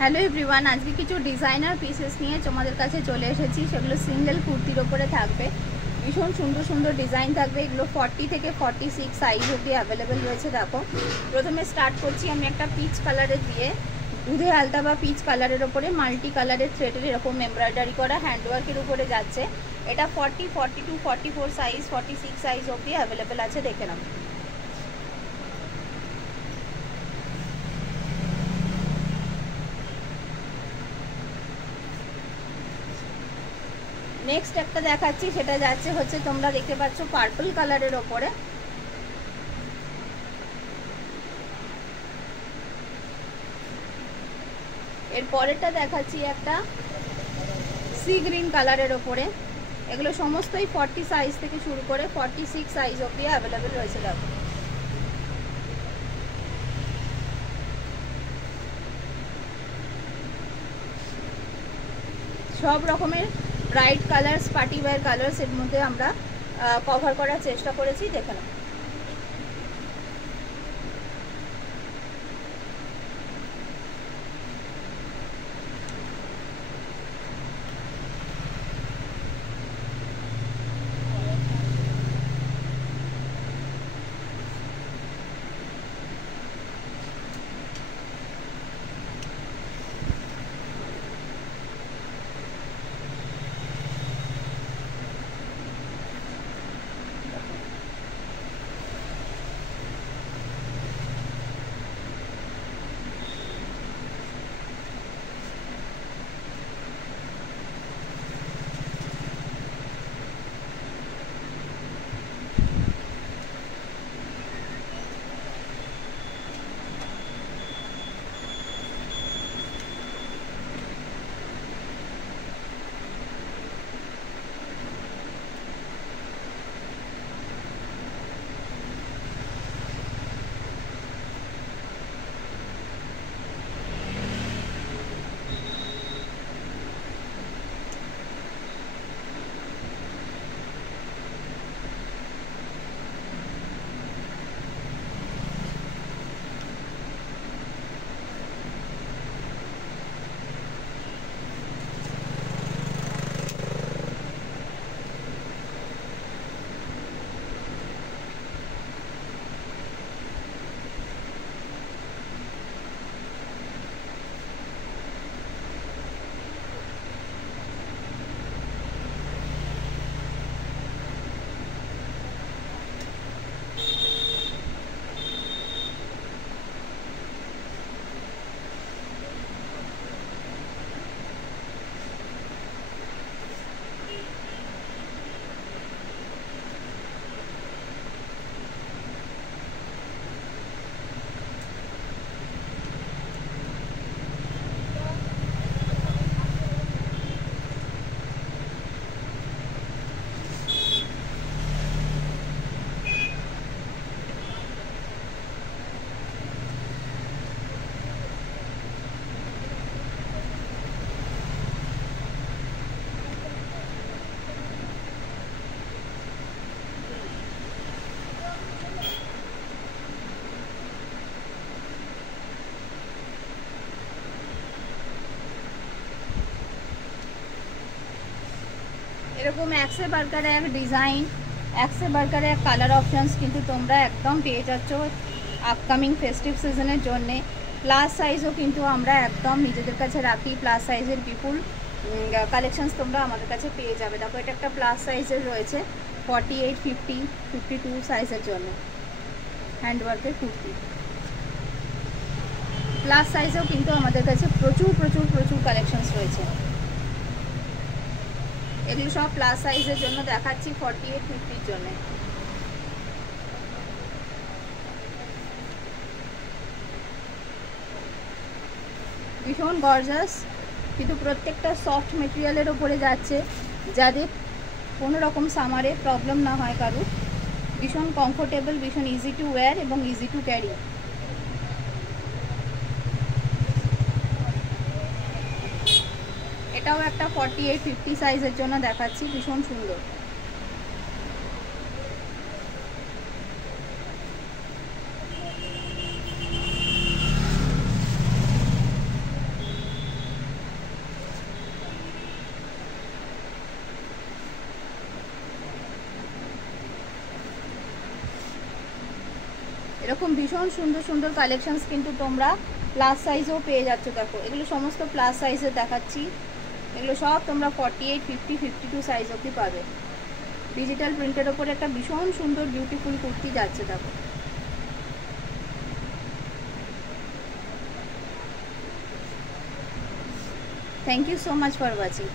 Hello everyone, আজকে কিছু designer pieces নিয়ে তোমাদের কাছে চলে এসেছি। সেগুলো সিঙ্গেল কুর্তির ওপরে থাকবে। ভীষণ সুন্দর সুন্দর ডিজাইন থাকবে। এগুলো 40 থেকে 46 সাইজ অবধি অ্যাভেলেবেল রয়েছে। দেখো, প্রথমে স্টার্ট করছি আমি একটা পিচ কালারের দিয়ে। দুধে আলতা বা পিচ কালারের ওপরে মাল্টি কালারের থ্রেডের এরকম এমব্রয়ডারি করা হ্যান্ডওয়ার্কের উপরে যাচ্ছে। এটা 40, 42, 44 সাইজ, 46 সাইজ অবধি অ্যাভেলেবেল আছে, দেখে নাও। নেক্সট একটা দেখাচ্ছি, সেটা যাচ্ছে হচ্ছে তোমরা দেখতে পাচ্ছ পার্পল কালারের ওপরে। এর পরেরটা দেখাচ্ছি একটা সি গ্রিন কালারের ওপরে। এগুলো সমস্তই 40 সাইজ থেকে শুরু করে 46 সাইজ অবধি অ্যাভেলেবেল রয়েছে। দেখো, সব রকমের bright colours, party wear colours এর মধ্যে আমরা কভার করার চেষ্টা করেছি, দেখে নাও। এরকম একসে বার্কারে এক ডিজাইন, একসে বার্কারে এক কালার অপশানস কিন্তু তোমরা একদম পেয়ে যাচ্ছ আপকামিং ফেস্টিভ সিজনের জন্যে। প্লাস সাইজও কিন্তু আমরা একদম নিজেদের কাছে রাখি। প্লাস সাইজের বিপুল কালেকশানস তোমরা আমাদের কাছে পেয়ে যাবে। দেখো, এটা একটা প্লাস সাইজের রয়েছে 48, 50, 52 সাইজের জন্য হ্যান্ডওয়ার্কের কুর্তি। প্লাস সাইজেও কিন্তু আমাদের কাছে প্রচুর প্রচুর প্রচুর কালেকশানস রয়েছে। এগুলো সব প্লাস সাইজের জন্য দেখাচ্ছি, 48, 50-র জন্য। ভীষণ গর্জাস, কিন্তু প্রত্যেকটা সফট মেটেরিয়ালের ওপরে যাচ্ছে, যাদের কোনো রকম সামারে প্রবলেম না হয় কারুর। ভীষণ কমফোর্টেবল, ভীষণ ইজি টু ওয়্যার এবং ইজি টু ক্যারি। এটাও একটা 48, 50 সাইজের জন্য দেখাচ্ছি, ভীষণ সুন্দর। এরকম ভীষণ সুন্দর সুন্দর কালেকশনস কিন্তু তোমরা প্লাস সাইজও পেয়ে যাচ্ছ। দেখো এগুলো সমস্ত প্লাস সাইজে দেখাচ্ছি, এগুলো সব তোমরা 48, 50, 52 সাইজ অবধি পাবে। ডিজিটাল প্রিন্টের ওপরে একটা ভীষণ সুন্দর বিউটিফুল কুর্তি যাচ্ছে। দেখো thank you so much for watching.